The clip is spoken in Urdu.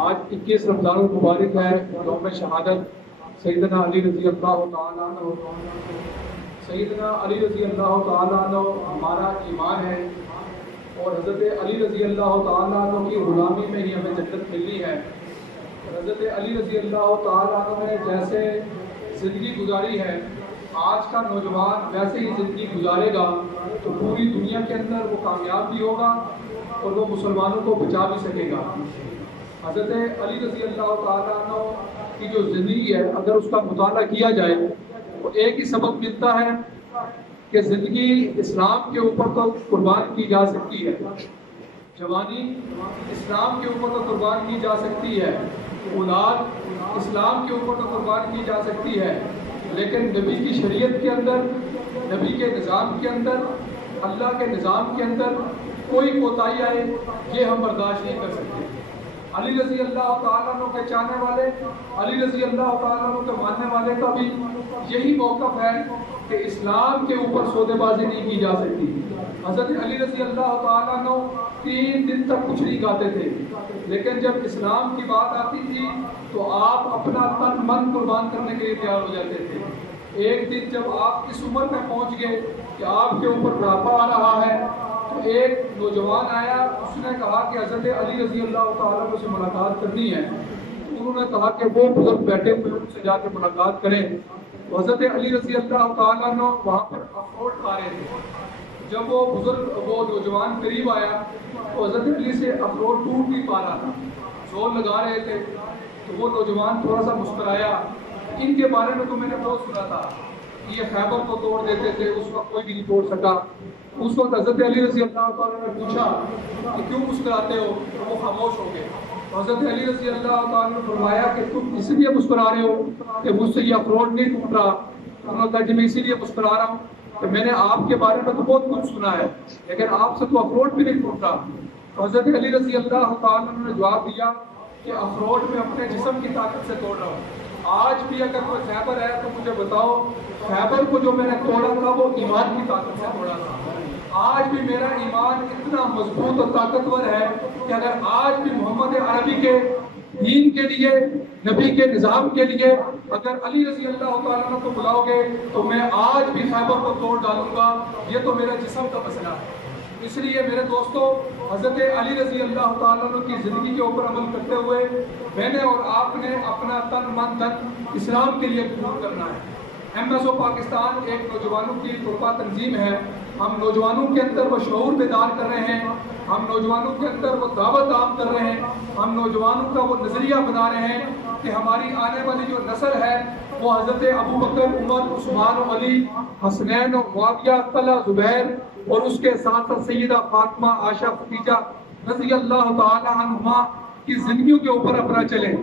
آج 21 رمضان المبارک ہے، یوم شہادت سیدنا علی رضی اللہ تعالیٰ عنہ۔ سیدنا علی رضی اللہ تعالیٰ عنہ ہمارا ایمان ہے، اور حضرت علی رضی اللہ تعالیٰ عنہ کی غلامی میں ہی ہمیں جنت ملنی ہے۔ حضرت علی رضی اللہ تعالیٰ عنہ نے جیسے زندگی گزاری ہے، آج کا نوجوان ویسے ہی زندگی گزارے گا تو پوری دنیا کے اندر وہ کامیاب بھی ہوگا اور وہ مسلمانوں کو بچا بھی سکے گا۔ حضرت علی رضی اللہ تعالیٰ عنہ کی جو زندگی ہے، اگر اس کا مطالعہ کیا جائے تو ایک ہی سبق ملتا ہے کہ زندگی اسلام کے اوپر تو قربان کی جا سکتی ہے، جوانی اسلام کے اوپر تو قربان کی جا سکتی ہے، اولاد اسلام کے اوپر تو قربان کی جا سکتی ہے، لیکن نبی کی شریعت کے اندر، نبی کے نظام کے اندر، اللہ کے نظام کے اندر کوئی کوتاہی آئے یہ ہم برداشت نہیں کر سکتے۔ علی رضی اللہ تعالیٰ عنہ کے چاہنے والے، علی رضی اللہ تعالیٰ عنہ کے ماننے والے کا بھی یہی موقف ہے کہ اسلام کے اوپر سودے بازی نہیں کی جا سکتی۔ حضرت علی رضی اللہ تعالیٰ عنہ 3 دن تک کچھ نہیں کھاتے تھے، لیکن جب اسلام کی بات آتی تھی تو آپ اپنا تن من قربان کرنے کے لیے تیار ہو جاتے تھے۔ ایک دن جب آپ اس عمر میں پہنچ گئے کہ آپ کے اوپر بڑھاپا آ رہا ہے، تو ایک نوجوان آیا، اس نے کہا کہ حضرت علی رضی اللہ تعالیٰ عنہ سے ملاقات کرنی ہے۔ انہوں نے کہا کہ وہ بزرگ بیٹھے ہوئے ان سے جا کے ملاقات کریں۔ تو حضرت علی رضی اللہ تعالیٰ عنہ وہاں پر اخروٹ کھا رہے تھے۔ جب وہ نوجوان قریب آیا تو حضرت علی سے اخروٹ ٹوٹ نہیں پا رہا تھا، زور لگا رہے تھے۔ تو وہ نوجوان تھوڑا سا مسکرایا، ان کے بارے میں تو میں نے بہت سنا تھا، یہ خیبر کو توڑ دیتے تھے، اس وقت کوئی بھی نہیں توڑ سکا۔ اس وقت حضرت علی رضی اللہ تعالیٰ نے پوچھا کہ کیوں مسکراتے ہو؟ تو وہ خاموش ہو گئے۔ تو حضرت علی رضی اللہ تعالیٰ نے فرمایا کہ تم اس لیے مسکرا رہے ہو کہ مجھ سے یہ اخروٹ نہیں ٹوٹ رہا؟ انہوں نے کہا کہ میں اسی لیے مسکرا رہا ہوں کہ میں نے آپ کے بارے میں تو بہت کچھ سنا ہے، لیکن آپ سے تو اخروٹ بھی نہیں ٹوٹ رہا۔ تو حضرت علی رضی اللہ تعالیٰ نے جواب دیا کہ اخروٹ میں اپنے جسم کی طاقت سے توڑ رہا ہوں۔ آج بھی اگر کوئی خیبر ہے تو مجھے بتاؤ، خیبر کو جو میں نے توڑا تھا وہ ایمان کی طاقت سے توڑا تھا۔ آج بھی میرا ایمان اتنا مضبوط اور طاقتور ہے کہ اگر آج بھی محمد عربی کے دین کے لیے، نبی کے نظام کے لیے اگر علی رضی اللہ تعالیٰ عنہ کو بلاؤ گے تو میں آج بھی خیبر کو توڑ ڈالوں گا۔ یہ تو میرا جسم کا مسئلہ ہے۔ اس لیے میرے دوستو، حضرت علی رضی اللہ تعالیٰ عنہ کی زندگی کے اوپر عمل کرتے ہوئے میں نے اور آپ نے اپنا تن من دھن اسلام کے لیے قبول کرنا ہے۔ MSO پاکستان ایک نوجوانوں کی طلبہ تنظیم ہے۔ ہم نوجوانوں کے اندر وہ شعور بیدار کر رہے ہیں، ہم نوجوانوں کے اندر وہ دعوت عام کر رہے ہیں، ہم نوجوانوں کا وہ نظریہ بنا رہے ہیں کہ ہماری آنے والی جو نسل ہے وہ حضرت ابوبکر، عمر، عثمان و علی، حسنین و معاویہ، طلحہ، زبیر اور اس کے ساتھ ساتھ سیدہ فاطمہ، عائشہ، خدیجہ رضی اللہ تعالی عنہما کی زندگیوں کے اوپر اپنا چلے۔